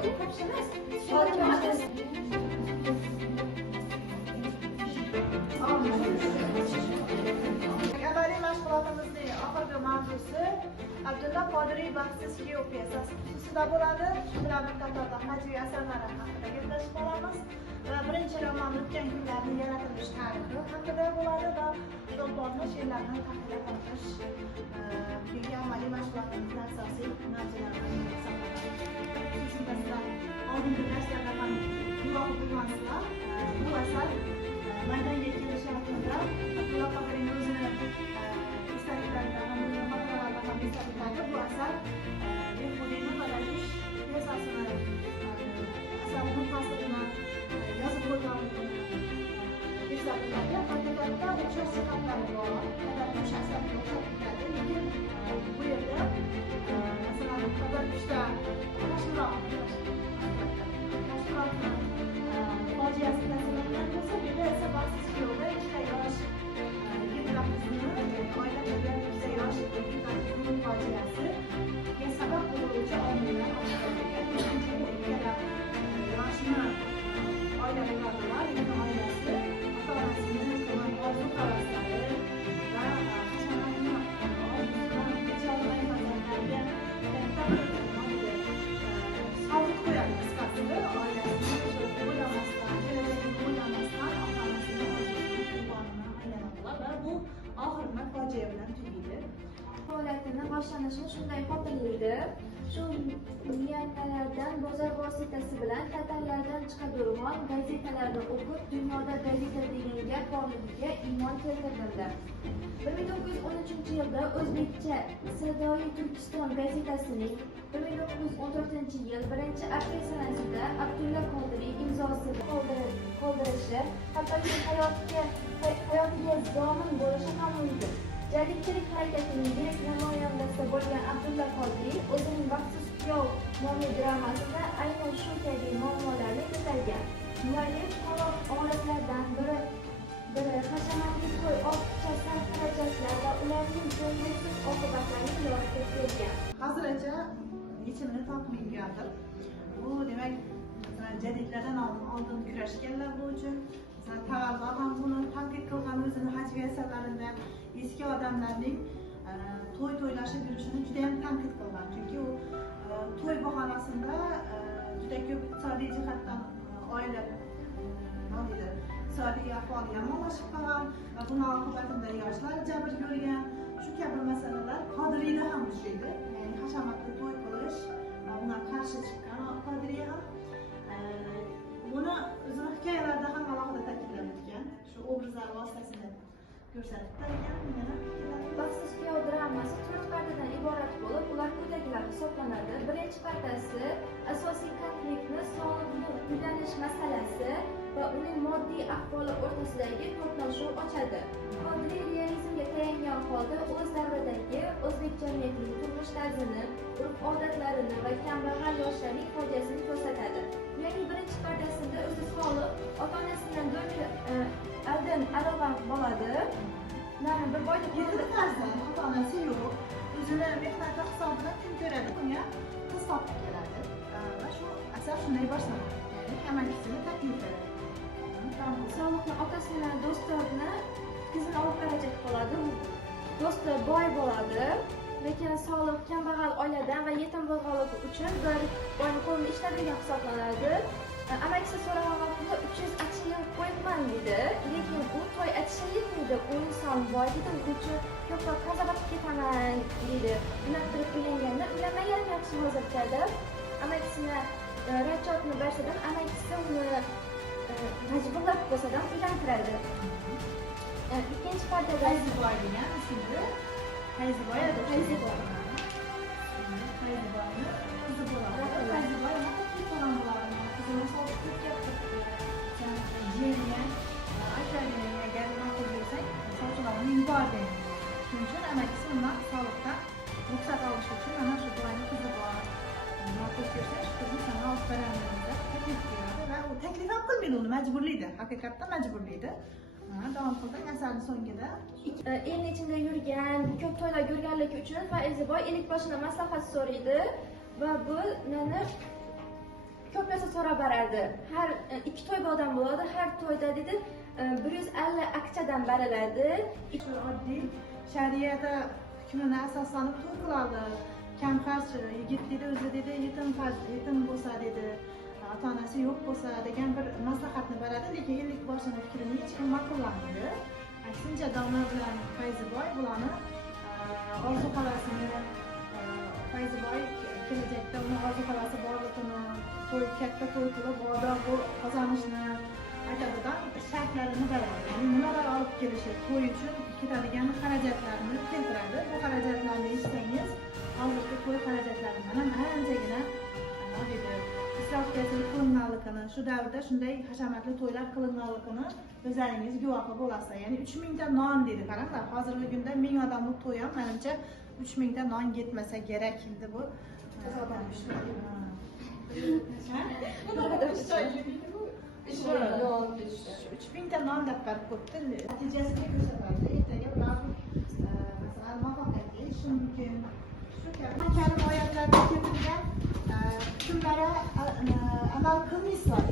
Amaliy mashg'ulotimizning oxirgi mavzusi Abdulla Qodiriy baxtsiz kuyov piyesasi xususida bo'ladi. Shu bilan bir qatorda hajviy asarlari haqida gaplashib qolamiz va birinchi roman o'tgan kunlarning yaratilish tarixi haqida bo'ladi va ro'zg'orni she'rlarni taqdim qilish bugungi amaliy mashg'ulotimizning asosiy mavzularidan hisoblanadi. Shunda sizlar oldingi darslarda ham guvoh bo'lmansizlar. Bu asar maydonga kelishi haqida Abdulla Qodiriyning o'zini istaklaridan ham xotiralaridan ham eslatadi. Bu asar Behbudiyni qadalish piyesasini asarining tasdiqini yozib bo'lganligini eslatadi. Haqiqatda o'xshash jihatlari bor. O'sha asarga o'xshab ketadi. Lekin bu yerda masalan qadalishda mashhurroq fojiasi tasvirlangan bo'lsa, bu yerda esa baxtsiz kuyovda ikkita yosh yigitlarimizni oilaga ikkita yosh yigitlarning fojiasiga sabab bo'luvchi omillar aniqlangan. Birinchi bu ikkala yoshni oilaga qoldilar, lekin oilasi ota-onasini qilgan orzu-havaslari va hashamatni orzusidan kecholmay farzandlariga sovut qo'yadi qisqasi. Oilasini o'ylamasdan, kelajagini o'ylamasdan ota-onasini orzusini qurbonini aylanadilar va bu oxirini fojia bilan tugaydi. Faoliyatini boshlanishi shunday xotirlaydi. Shu miyanalardan bozor vositasi bilan tatarlardan chiqadirg'on gazetalarni o'qib, dunyoda gazeta degan gap borligiga iymon keltirdimda. 1913-yilda o'zbekcha Sadoyi Turkiston gazetasining 1914-yil 1-aprel sanasida Abdulla Qodiriy imzosi qoldirishi hattoki hayotiga zomin bo'lishi ham mumkin. Jadidchilik harakatining yirik namoyandasi bo'lgan Abdulla Qodiriy o'zining Baxtsiz kuyov nomli dramasida aynan shu kabi muammolarni ko'targan. Muallif qoloq oriflardan biri hashamatli to'y ortiqcha xarajatlar va ularning ko'ngilsiz oqibatlarini yoritib bergan. Hozircha yechimini topilgandir. Bu demak jadidlardan oldin kurashganlar bu uchun tavallo ham buni tanqid qilgan o'zini hajviy asarlarida eski odamlarning to'ylashib yurishini juda ham tanqid qilgan. Chunki u to'y bahonasida juda ko'p iqtisodiy jihatdan oila iqtisodiy ahvoli yomonlashib qolgan va buni oqibatida yoshlar jabr ko'rgan. Shu kabi masalalar Qodiriyda ham uchraydi. Ya'ni hashamatli to'y qilish va bunga qarshi chiqqan Qodiriy ham buni o'zini hikoyalarida ham alohida ta'kidlab o'tgan. Shu obrazlar vositasida ko'rsatib bergan. Baxtsiz kuyov dramasi 4 partiyadan iborat bo'lib, ular quyidagilar hisoblanadi. Birinchi partiyasi asosiy konfliktni sog'liqli uylanish masalasi va uning moddiy ahvoli o'rtasidagi to'qnashuv ochadi. Qodiriy realizmga tayangan holda o'z davridagi o'zbek jamiyatining turmush tarzini, urf-odatlarini va kambag'al yoshlarning fojiasini ko'rsatadi. Ularning birinchi partiyasida o'zi soliq, ota-onasidan 4 aldan arog'an bo'ladi. Bir boylik yetim farzand, ota-onasi yo'q. O'zini mehnati hisobidan kun ko'radi. Unga qiz topib keladi. Va shu asar shunday boshlanadi. Ya'ni amakisini taklif qiladi. Soliqni otasini do'stini qizini olib qarajak bo'ladi. Do'sti boy bo'ladi, lekin Soliq kambag'al oiladan va yetim bo'lganligi uchun bir boyning qo'lida ishlaydigan hisoblanadi. Amakisi so'ragan vaqtida 300 achiyan qo'yibman dedi, lekin u to'y achishi yetmaydi. U inson boy dedi, u uchun ko'proq qazabat ketaman dedi. Bundan turib uylanganda uylanmagan yaxshi hozircha deb amakisini ratchotni bersadan, amakisi uni majburlab bo'lsadan uylantiradi. İkinci partiyada Fayziboy degan ismida Fayziboy edi. Fayziboyni qizi bo'ladi. Fayziboy naqadki qo'ran bo'ladi. Qizini sotib ketyapti. Jeriga aytadi, agar ma'qul bo'lsang, sovchilarni yubor deydi. Shuning uchun amakisi undan soliqdan ruxsat olish uchun mana shu boyni qizi bor. Ma'qul ko'rsang, shu qizni sana olib beraman deb taklif qiladi va u taklif ham qilmaydi, uni majburlaydi. Haqiqatda majburlaydi. Davom qildik asarning so'ngida. El ichida yurgan, ko'p to'ylar yurganligi uchun Fayziboy ilik boshini maslahat so'raydi va bu ko'p narsa so'rab berardi. Har ikki to'y odam bo'ladi, har to'yda dedi 150 akchadan beriladi. Shu oddiy shariatda hukmini asoslanib to'y qiladi. Kamqarch yigit dedi, o'zi dedi, yetim bo'lsa dedi, ota-onasi yo'q bo'lsa degan bir maslahatni beradi, lekin ellik boshini fikrini hech kim ma'qullamadi. Aksincha domla bilan Fayziboy bularni orzu havasini Fayziboy kelajakda uni orzu havasi borligini, to'y katta to'y qilib odob qozonishni aytadigan shartlarini beradi. Ya'ni nimalar olib kelishi, to'y uchun ketadigan xarajatlarni keltiradi. Bu xarajatlarni eshitsangiz, hozirgi to'y xarajatlaridan ham anchagina nima deydi, isrofgarchilik qilinganligini, shu davrda shunday hashamatli to'ylar qilinganligini o'zlaringiz guvohi bo'lasiz. Ya'ni 3000 ta non dedi, qaranglar. Hozirgi kunda 1000 odamlik to'y ham menimcha 3000 ta non yetmasa kerak endi bu. 3000 ta non deb berib qo'yibdi. Natijasini ko'rsatadi. Ertaga ular masalan muvaffaqiyatga erishishi mumkin. Shu kabi karim oyatlarda keltirilgan hukmlarga amal qilmaysizlar.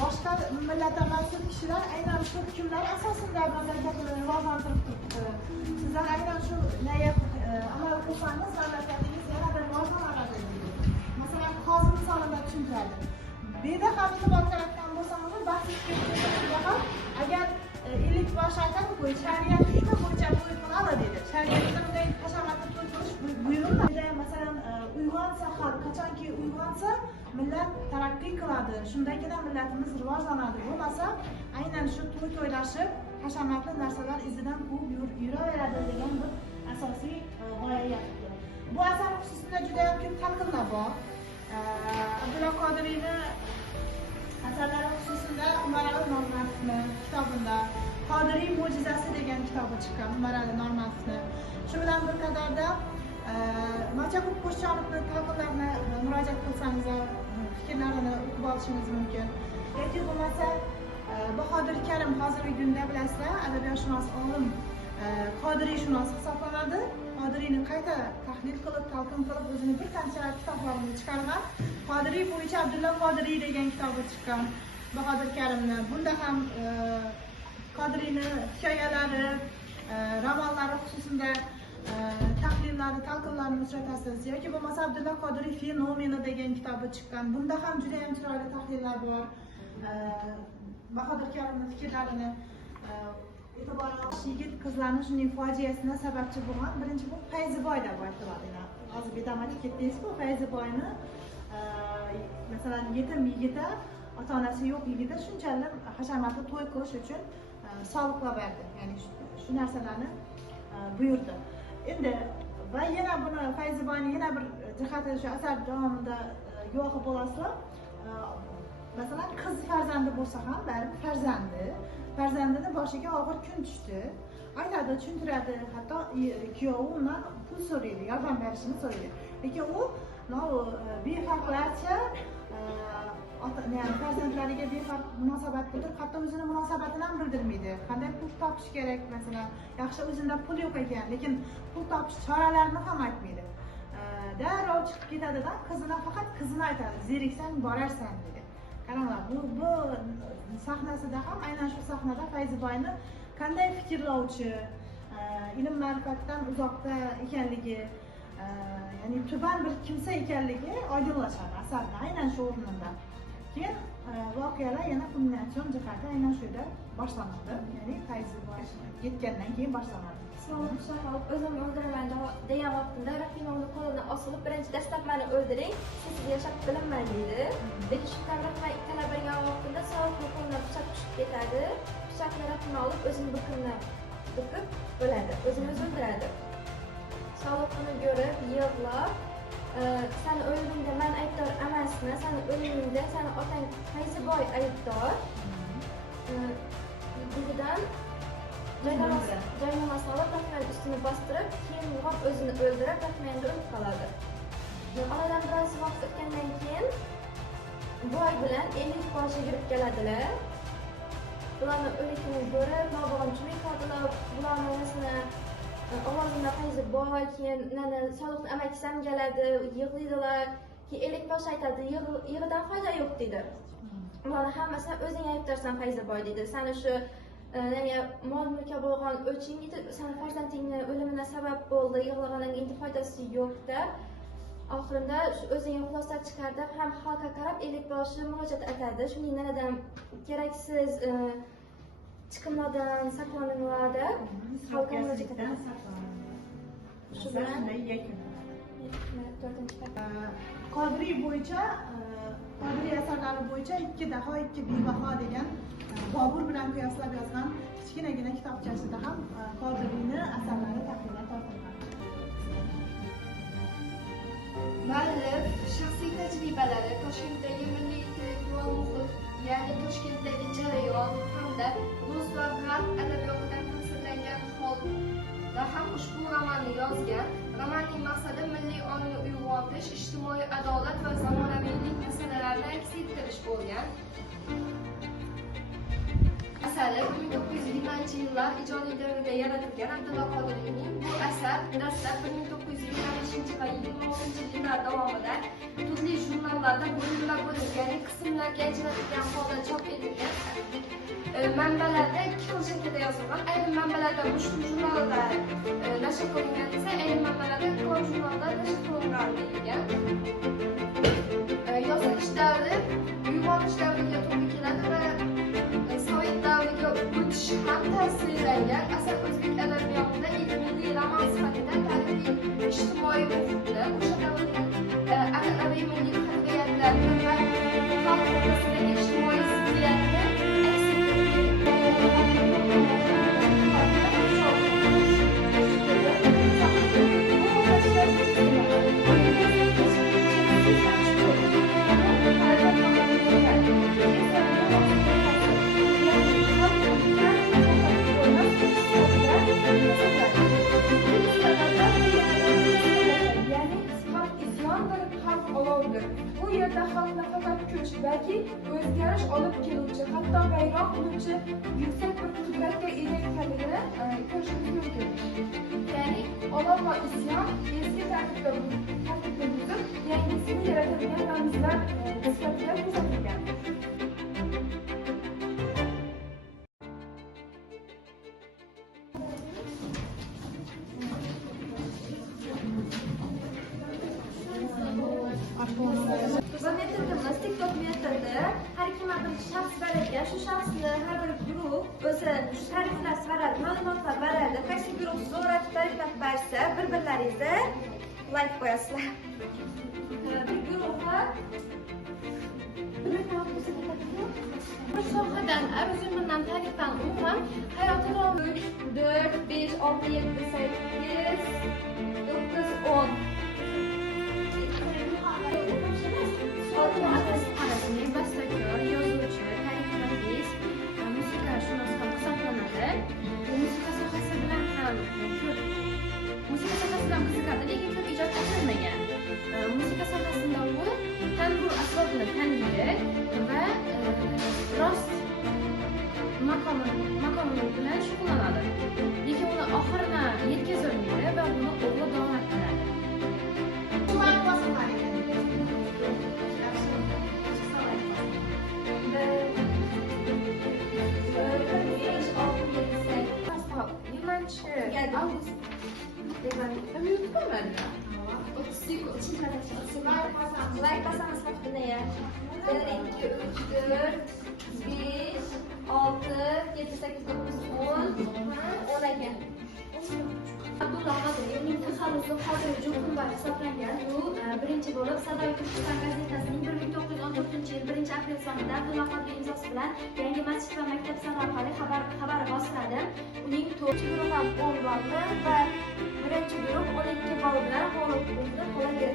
Boshqa millatdan mansub kishilar aynan shu hukmlar asosida mamlakatni rivojlantirib turibdi. Sizlar aynan shu amal qilsangiz mamlakatingiz yanada rivojlanadi. Masalan, hozir misolida tushuntiradi. Beda ham e'tibor qaratgan bo'lsangiz, bahsga ham agar 50 bosh aytadi-ku, shariat hukmi bo'yicha to'y qiladi dedi. Shariatda bunday hashamatli to'y qilish buyurilmaydi. Masalan, uyg'onsa xalq, qachonki uyg'onsa millat taraqqiy qiladi. Shundagina millatimiz rivojlanadi. Bo'lmasa, aynan shu to'ylashib, hashamatli narsalar izidan quvib yuraveradi degan bir asosiy g'oya yapti. Bu asar xususida juda ham ko'p tanqidlar bor. Abdulla Qodiriyni asarlari xususida Umar Ali Normatovni kitobida Qodiriy mo'jizasi degan kitobi chiqqan, Umar Ali Normatovni. Shu bilan bir qatorda Machaqub Qo'shchonovni tanqidlarini murojaat qilsangiz, fikrlarini o'qib olishingiz mumkin. Yoki bo'lmasa Bahodir Karim hozirgi kunda bilasizlar, adabiyotshunos olim Qodiriyshunos hisoblanadi. Qodiriyni qayta tahlil qilib, talqin qilib, o'zini bir qancha kitoblarini chiqargan. Qodiriy bo'yicha Abdulla Qodiriy degan kitobi chiqqan. Bahodir Karimni. Bunda ham Qodiriyni hikoyalari, romanlari xususida tahlillari, talqinlarini uchratasiz. Yoki bo'lmasa Abdulla Qodiriy fenomeni degan kitobi chiqqan. Bunda ham juda ham chiroyli tahlillar bor. Bahodir Karimning fikrlarini e'tiborga yigit qizlarning shunday fojiasini sababchi bo'lgan birinchi bu Fayziboy deb aytiladi. Hozir betamatib ketdingiz-ku, Fayziboyni masalan yetim yigitga, ota-onasi yo'q yigitga shunchalik hashamatli to'y qilish uchun soliqlar berdi. Ya'ni shu narsalarni buyurdi. Endi va yana buni Fayziboyning yana bir jihati shu asar davomida guvohi bo'lasizlar. Masalan, qiz farzandi bo'lsa ham, baribir farzandini boshiga og'ir kun tushdi. Aytadi, tushuntiradi, hatto kuyovi undan pul so'raydi, yordam berishini so'raydi. Lekin u befarqlarcha farzandlariga befarq munosabat bildirib, hatto o'zini munosabatini ham bildirmaydi. Qanday pul topish kerak, masalan, yaxshi o'zida pul yo'q ekan, lekin pul topish choralarini ham aytmaydi. Darrov chiqib ketadi-da, faqat qizini aytadi, zeriksang borarsan dedi. Qaranglar, bu sahnasida ham aynan shu sahnada Fayziboyni qanday fikrlovchi, ilm ma'rifatdan uzoqda ekanligi, ya'ni tuban bir kimsa ekanligi oydinlashadi asarda, aynan shu o'rnida. Keyin voqealar yana kulminatsion jihati aynan shu yerda boshlanadi, ya'ni Fayziboy yetgandan keyin boshlanadi. Sog'liq shahar o'zimni o'ldiraman degan vaqtida Rahimovni qo'lidan osilib, birinchi dastlab meni o'ldiring, siz yashab bilinman deydi. Lekin shu Rahima ikkala birga vaqtida Sog'liqni qo'lidan pichoq tushib ketadi. Pichoqni Rahima olib o'zini biqinni bukib o'ladi, o'zini o'zi o'ldiradi. Sog'liqni ko'rib, yig'lab, sen o'limingda men aybdor emasman, sen o'limingda seni otang Fayziboy aybdor. Bugidan joynamasini olib, Rahimani ustini bostirib, keyin o'zini o'ldirib, Rahimani o'lib qoladi. Oradan biroz vaqt o'tgandan keyin boy bilan 50 boshga kirib keladilar. Bularni o'likni ko'rib, nobog'im tushmay qoldilar. Bularni o'zini ovozini Fayziboy, keyin Soliqni amakisi ham keladi, yig'laydilar. Keyin Ellikboshi aytadi, yig'idan foyda yo'q dedi. Ularni hammasini o'zing aybdorsan Fayzaboy dedi. Sani shu mol mulkka bo'lgan o'ching sani farzandingni o'limina sabab bo'ldi, yig'laganingga foydasi yo'q deb oxirida o'zing xulosa chiqardi. Ham xalqqa qarab Ellikboshi murojaat etadi. Shuning naridan keraksiz chiqimlardan saqlaninglar deb xalqqa murojaat etadi. Shu bilan Qodiriy bo'yicha Qodiriy asarlari bo'yicha 2 daho 2 bebaho degan Bobur bilan qiyoslab yozgan kichkinagina kitobchasida ham Qodiriyni asarlari taqdimot topilgan. Muallif shaxsiy tajribalari Toshkentdagi milliy intellektual muhit, ya'ni Toshkentdagi jarayon hamda rus va g'arb adabiyotidan ta'sirlangan holda ham ushbu romanni yozgan. Romanning maqsadi milliy ongni uyg'otish, ijtimoiy adolat va zamonaviylik masalalarini aks ettirish bo'lgan. Asari 1920-yillar ijodiy davrida yaratilgan Abdulla Qodiriyning bu asar dastlab 1925 va 26-yillar davomida turli jurnallarda bo'linib, ya'ni qismlarga ajratilgan holda chop etilgan. Manbalarda 2 xil shaklda yozilgan. Ayrim manbalarda Mushtum jurnalida nashr qilingan esa, ayrim manbalarda Kor jurnalida nashr qilingan deyilgan. Yozilish davri uyg'onish davriga to'g'ri keladi va Sovet davriga o'tish ham ta'sirlangan. Asar o'zbek adabiyotida ilk milliy roman sifatida tarixiy ijtimoiy muhitni, o'sha davrning an'anaviy milliy qadriyatlarini va xalq o'rtasidagi ijtimoiy ziddiyatni bu yerda xalq nafaqat kuch, balki o'zgarish olib keluvchi, hatto vayron qiluvchi yuksak bir qudratga ega ekanligini ko'rishimiz mumkin. Ya'ni olov va isyon eski tartibni buzib, yangisini yaratadigan ramzlar sifatida ko'rsatilgan. TikTok metodi har kim bir shaxs beradi. Shu shaxsni har bir guruh o'zi ta'riflab beradi, ma'lumotlar beradi. Qaysi guruh zo'rab ta'riflab bersa, bir-birlaringizga like qo'yasizlar. Bir guruhga bir sohadan, arzumundan, tarixdan umuman hayotidan 4, 5, 6, 7, 8, 9, 10 Arasında bastakor, yozuvchi, tarixshunos, musiqashunos ham hisoblanadi. Musiqa sohasi bilan ham ko'p musiqa sohasidan qiziqadi, lekin ko'p ijod qilinmagan. Musiqa sohasida u tanbur asbobini taniydi va rost maqomi bilan shug'ullanadi. Lekin uni oxirini yetkazolmaydi va uni o'g'li davom ettiradi. Like basamız hakkında ya. 1, 2, 3, 4, 5, 6, 7, 8, 9, 10, 12. Abdullah Qodiriyning taxallusi Qodirov Jo'qimbar hisoblangan. Bu birinchi bo'lib Sadoy Turkiston gazetasining 1914-yil 1-aprel sonida Abdullah Qodirov imzosi bilan yangi masjid va maktab sarlavhali xabari bosiladi. Uning 4-chi guruhi ham 10 balli va birinchi guruh 12 ball bilan g'olib bo'ldi.